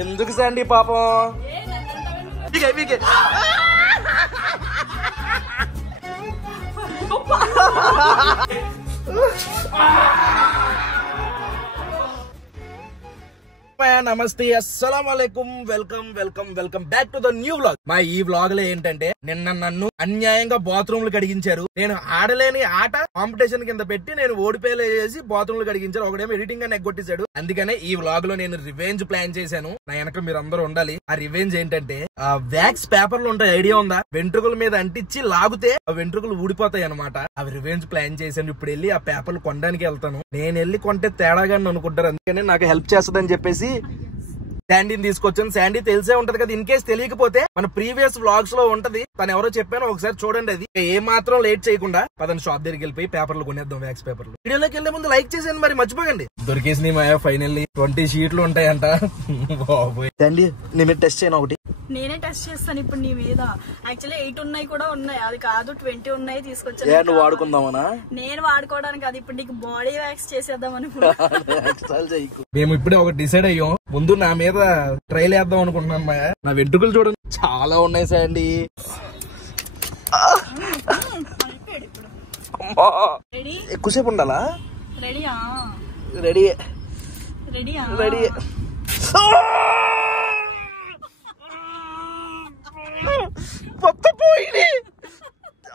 ఎందుకు సండి పాపం నమస్తే అస్సలాముఅలైకుం welcome welcome welcome back to the new vlog. మా ఈ వ్లాగ్ లో ఏంటంటే నిన్న నన్ను అన్యాయంగా బాత్రూమ్లు కడిగించారు. నేను ఆడలేని ఆట కాంపిటీషన్ కింద పెట్టి నేను ఓడిపోయేలా చేసి బాత్రూమ్లు కడిగించారు. ఒకడేమో ఎడిటింగ్ అని ఎగ్గొట్టేశాడు. అందుకనే ఈ వ్లాగ్ లో నేను రివెంజ్ ప్లాన్ చేశాను. నా వెనక మీరు అందరూ ఉండాలి. ఆ రివెంజ్ ఏంటంటే వ్యాక్స్ పేపర్లు ఉంటాయి, ఐడియా ఉందా? వెంట్రుకల మీద అంటించి లాగితే ఆ వెంట్రుకలు ఊడిపోతాయి అనమాట. అవి రివెంజ్ ప్లాన్ చేశాను. ఇప్పుడు వెళ్ళి ఆ పేపర్లు కొనడానికి వెళ్తాను. నేను వెళ్ళి కొంటే తేడాగా అనుకుంటారు. అందుకని నాకు హెల్ప్ చేస్తుందని చెప్పేసి శాండీని తీసుకొచ్చాను. శాండీ తెలిసే ఉంటది కదా, ఇన్ కేసు తెలియకపోతే మన ప్రీవియస్ వ్లాగ్స్ లో ఉంటది. తను ఎవరో చెప్పాను, ఒకసారి చూడండి. అది ఏ మాత్రం లేట్ చేయకుండా పదని షాప్ దగ్గరికి వెళ్ళిపోయి పేపర్లు కొనేద్దాం, వ్యాక్స్ పేపర్లు. వీడియోలోకి వెళ్లే ముందు లైక్ చేసాను, మరి మర్చిపోకండి. దొరికేసి మాయా ఫైనల్లీ 20 షీట్లు ఉంటాయంట. శాండీ నేను టెస్ట్ చేయను ఒకటి. నేనే టెస్ట్ చేస్తాను ఇప్పుడు నీ మీద. యాక్చువల్లీ 8 ఉన్నాయి కూడా ఉన్నాయి, అది కాదు 20 ఉన్నాయి తీసుకొచ్చాను. నువ్వు వాడుకుందామనా? నేను వాడుకోవడానికి అది ఇప్పుడు నీకు బాడీ వ్యాక్స్ చేసేద్దాం అనుకో. మేము ఇప్పుడే ఒక డిసైడ్ అయ్యాం. ముందు నా మీద ట్రైల్ వేద్దాం అనుకుంటున్నాను. మాయా నా వెంట్రుకలు చూడండి చాలా ఉన్నాయి శాండీ. ఎక్కువసేపు ఉండాలా? రెడీయా? రెడీ రెడీయా? రెడీ. మొత్తం పోయింది.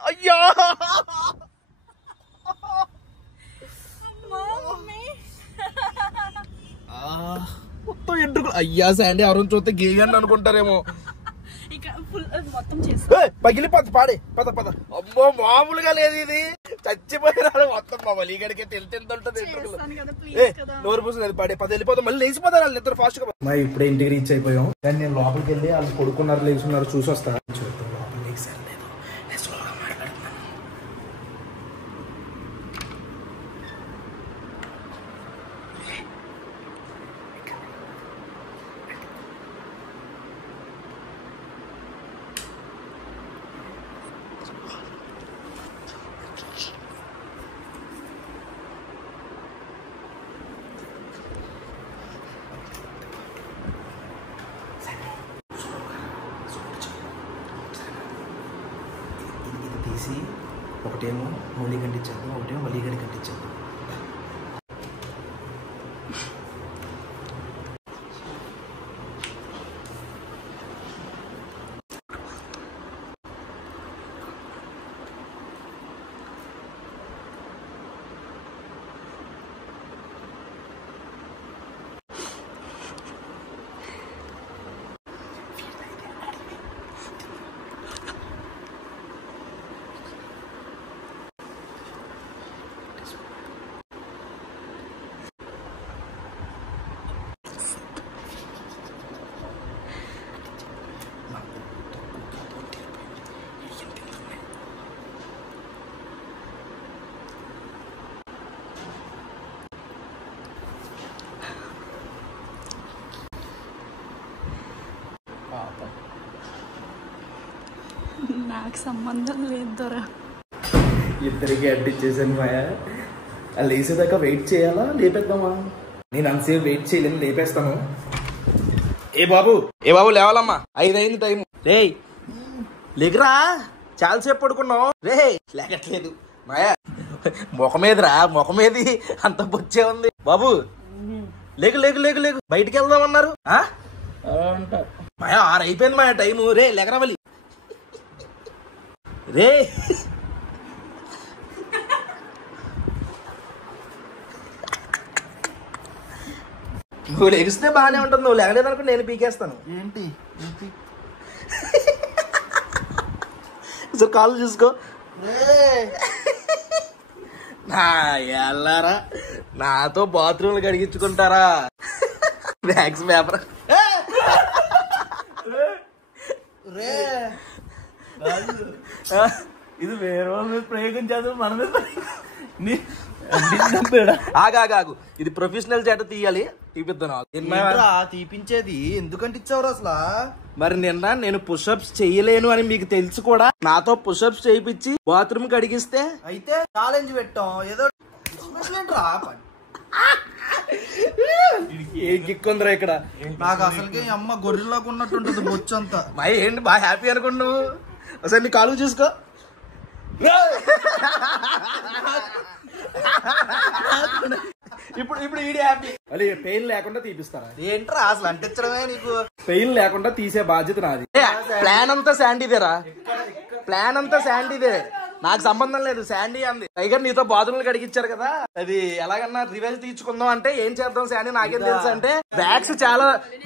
అయ్యా మొత్తం ఎంట్రుకలు. అయ్యా శాండీ ఎవరైనా చూస్తే గేయండి అనుకుంటారేమో. పగిలిపోద్ది పాడే. పద పద. అమ్మో మామూలుగా లేదు ఇది. చచ్చిపోయినాడు మొత్తం. మా వలీగడికి తెలుతుంటది. నోరు పూసలేదు పాడే. పద వెళ్ళిపోతాం. మళ్ళీ లేచిపోతారు వాళ్ళు ఇద్దరు ఫాస్ట్ గా. మా ఇప్పుడే ఇంటికి రీచ్ అయిపోయాం. కానీ నేను లోపలికి వెళ్ళి వాళ్ళు కొడుకున్నారు లేచున్నారు చూసి వస్తా. చూద్దాం లోపల లేచారు లేదు. ఒకటేమో మౌలి కంటించాను, ఒకటేమో వలీగడి కంటించాను. నాకు సంబంధం లేదు దొరా. ఇద్దరికి అడ్డిచ్చేసాను మాయా. లేసేదాకా వెయిట్ చేయాలా లేపేద్దామా? నేను అంతసేపు వెయిట్ చేయలేను, లేపేస్తాను. ఏ బాబు లేవాలమ్మా, 5 అయింది టైం. రే లేకరా, చాలాసేపు పడుకున్నావు. రే లేకట్లేదు మాయా. ముఖం మీది అంత బొచ్చే ఉంది. బాబు లేకు లేకు లేకు లేకు, బయటికి వెళ్దామన్నారు. మాయా 6 అయిపోయింది మాయా టైము. రే లేకరావలి. రే నువ్వు లెగిస్తే బాగానే ఉంటుంది, నువ్వు లేగలేదనుకో నేను పీకేస్తాను. ఏంటి సార్ కాళ్ళు చూసుకో. ఎల్లారా నాతో బాత్రూమ్లు కడిగించుకుంటారా? వ్యాక్స్ పేపర్ ఇది వేరే వాళ్ళ మీద ప్రయోగం చేద్దాం, మన మీద ఆగాగు. ఇది ప్రొఫెషనల్ చేత తీయాలి, తీపిద్దాను. తీపించేది ఎందుకంటే ఇచ్చావు అసలు? మరి నిన్న నేను పుషప్స్ చెయ్యలేను అని మీకు తెలుసు కూడా నాతో పుషప్స్ చేయించి బాత్రూమ్ కడిగిస్తే అయితే ఛాలెంజ్ పెట్టాం. ఏదో ఏం కిక్కుందిరా ఇక్కడ. నాకు అసలుకి అమ్మ గొర్రెలాగా ఉన్నట్టుంటది బొచ్చు అంతా. మై ఏంటి బాగా హ్యాపీ అనుకున్నావు? అసలు నీ కాలు చూసుకో. ఇప్పుడు ఈడి హ్యాపీ. మళ్ళీ పెయిన్ లేకుండా తీపిస్తారా? ఏంట్రా అసలు అంటించడమే నీకు. పెయిన్ లేకుండా తీసే బాధ్యత నాది. ప్లాన్ అంతా శాండీదేరా, ప్లాన్ అంతా శాండీదే, నాకు సంబంధం లేదు. శాండీ అంది. టైగర్ నీతో బాత్రూమ్లు కడిగిచ్చారు కదా, అది ఎలాగన్నా రివెంజ్ తీర్చుకుందాం అంటే ఏం చేద్దాం శాండీ నాకేం తెలుసు అంటే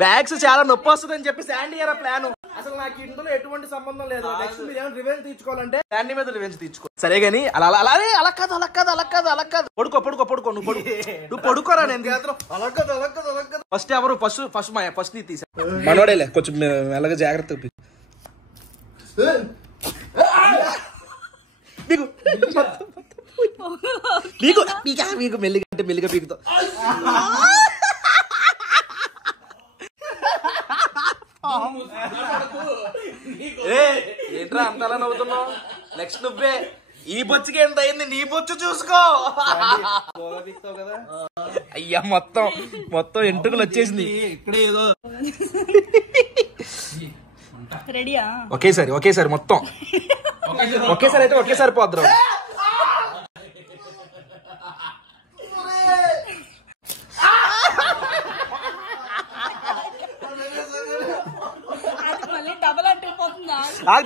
బ్యాగ్స్ చాలా నొప్పి వస్తుంది అని చెప్పి శాండీ అరా ప్లాన్. అసలు నాకు ఇందులో ఎటువంటి సంబంధం లేదు. నెక్స్ట్ మీరు ఏమైనా రివెంజ్ తీర్చుకోవాలంటే శాండీ మీద రివెంజ్ తీర్చుకో. సరే గానీ అలా కాదు. పడుకో నువ్వు పడుకోరా. నేను ఫస్ట్ ఎవరు ఫస్ట్ నీ తీసా మనోడేలే, కొంచెం మెల్లగా జాగ్రత్త. మీకు మెల్లిగా అంటే మెల్లిగా పీకుతా. ఏంట్రా అంతలా నవ్వుతున్నావు? నెక్స్ట్ నువ్వే. ఈ బొచ్చుకి ఎంత అయింది, నీ బొచ్చు చూసుకో. అయ్యా మొత్తం ఎంటుకలు వచ్చేసింది. ఇక్కడే ఏదో రెడీయా? ఒకేసారి మొత్తం ఒకేసారి అయితే ఒకేసారి పోద్దాం.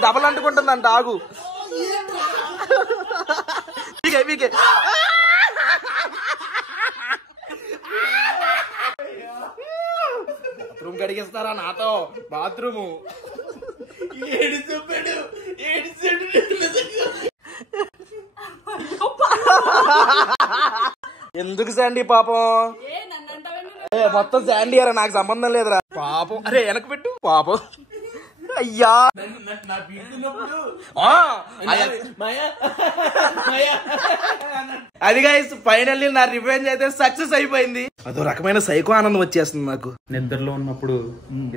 డబల్ అంటుకుంటుందంట. ఆగు మీకే బాత్రూమ్ కడిగిస్తారా నాతో? బాత్రూము ఎందుకు శాండీ పాపం? మొత్తం శాండీ అరా, నాకు సంబంధం లేదురా పాపం. అరే వెనక పెట్టు పాపం. అయ్యా అది గైస్ ఫైనల్లీ నా రివెంజ్ అయితే సక్సెస్ అయిపోయింది. అదో రకమైన సైకో ఆనందం వచ్చేస్తుంది నాకు. నిద్రలో ఉన్నప్పుడు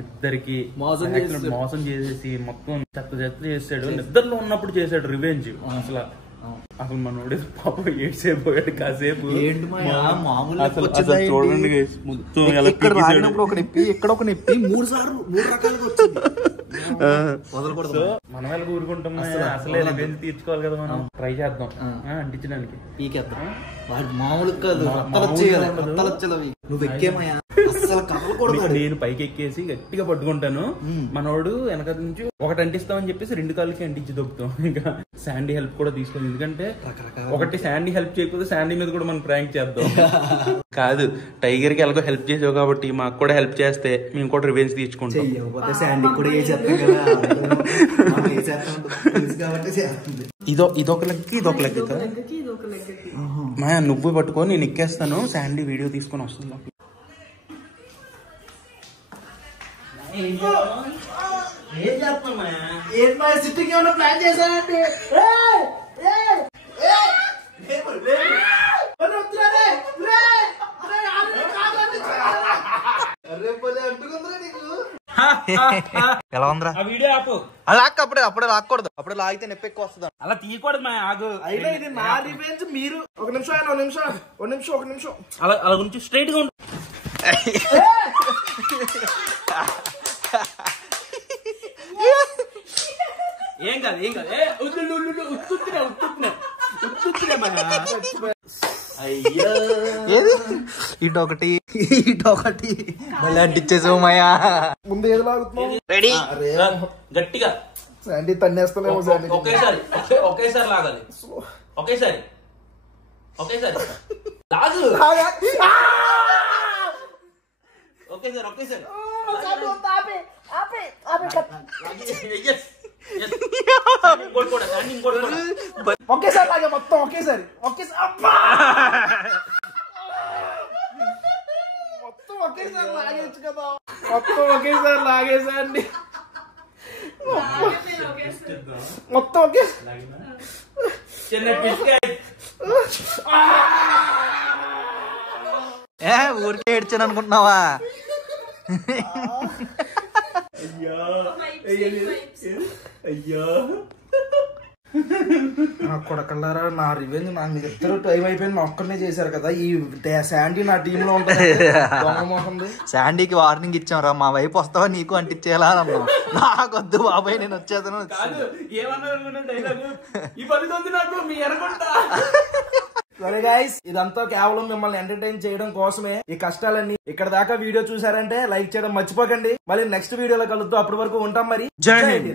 ఇద్దరికి మోసం చేసేసి మొత్తం చెత్త చేసాడు. నిద్రలో ఉన్నప్పుడు చేసాడు రివెంజ్. అసలు మనోడు పాపం ఏడ్చేపోయాడు కాసేపు. చూడండి ఇక్కడ ఒక నొప్పి 3 సార్లు 3 రకాలుగా వచ్చింది. మనం ఎలా ఊరుకుంటాం? అసలే రివెంజ్ తీర్చుకోవాలి కదా, మనం ట్రై చేద్దాం అంటించడానికి. పీకేద్దాం. మామూలు కాదు, నువ్వు ఎక్కేమయ్యా అసలు కదలకూడదు. నేను పైకి ఎక్కేసి గట్టిగా పట్టుకుంటాను, మనోడు వెనక నుంచి ఒకటి అంటిస్తామని చెప్పేసి 2 కాళ్ళకి అంటించి దొక్కుతాం. ఇంకా శాండీ హెల్ప్ కూడా తీసుకోవాలి, ఎందుకంటే ఒకటి శాండీ హెల్ప్ చేయకపోతే శాండీ మీద కూడా మనం ప్రాంక్ చేద్దాం. కాదు, టైగర్ కి ఎలాగో హెల్ప్ చేసావు కాబట్టి మాకు కూడా హెల్ప్ చేస్తే మేము కూడా రివెంజ్ తీర్చుకుంటాం. ఇదొక లెక్క నువ్వు పట్టుకో, నేను ఎక్కేస్తాను. శాండీ వీడియో తీసుకొని వస్తుంది. ప్లాన్ చేశానంటే ఎలా ఉందిరా ఆ వీడియో ఆపు. అలా అప్పుడే లాక్కూడదు. అప్పుడే లాగితే నొప్పి ఎక్కువ వస్తుంది. అలా తీయకూడదు మా. ఆగు. అయినా ఇది నా రివెంజ్. మీరు ఒక నిమిషం అలా కొంచెం స్ట్రైట్ గా ఉండు. ఏం కాదు. ఇటొకటి మళ్ళీ అంటించేసావు మాయా. ముందు ఏది లాగుతున్నావు? రెడీ గట్టిగా శాండీ తన్నేస్తున్నాము. ఒకేసారి లాగాలి. ఒకేసారి లాగు. ఒకేసారి ఒకేసారి లాగే మొత్తం. ఒకేసారి మొత్తం ఒకేసారి లాగేచ్చు కదా. మొత్తం ఒకేసారి లాగేసండి. మొత్తం ఒకే ఊరికే ఏడ్చాను అనుకుంటున్నావా? అయ్యో నా కొడకల్లారా, నా రివెంజ్ నాకు ఇద్దరు టైం అయిపోయింది, నా ఒక్కడనే చేశారు కదా. ఈ శాండీ నా టీమ్ లో ఉంటుంది. శాండీకి వార్నింగ్ ఇచ్చాం రా, మా వైపు వస్తావా నీకు అంటించేలా అన్నాం. నాకొద్దు బాబాయ్, నేను వచ్చేదను. సరే గైస్, ఇదంతా కేవలం మిమ్మల్ని ఎంటర్టైన్ చేయడం కోసమే. ఈ కష్టాలన్నీ ఇక్కడ దాకా వీడియో చూసారంటే లైక్ చేయడం మర్చిపోకండి. మళ్ళీ నెక్స్ట్ వీడియోలో కలుద్దాం. అప్పటి వరకు ఉంటాం మరి. జై హింద్.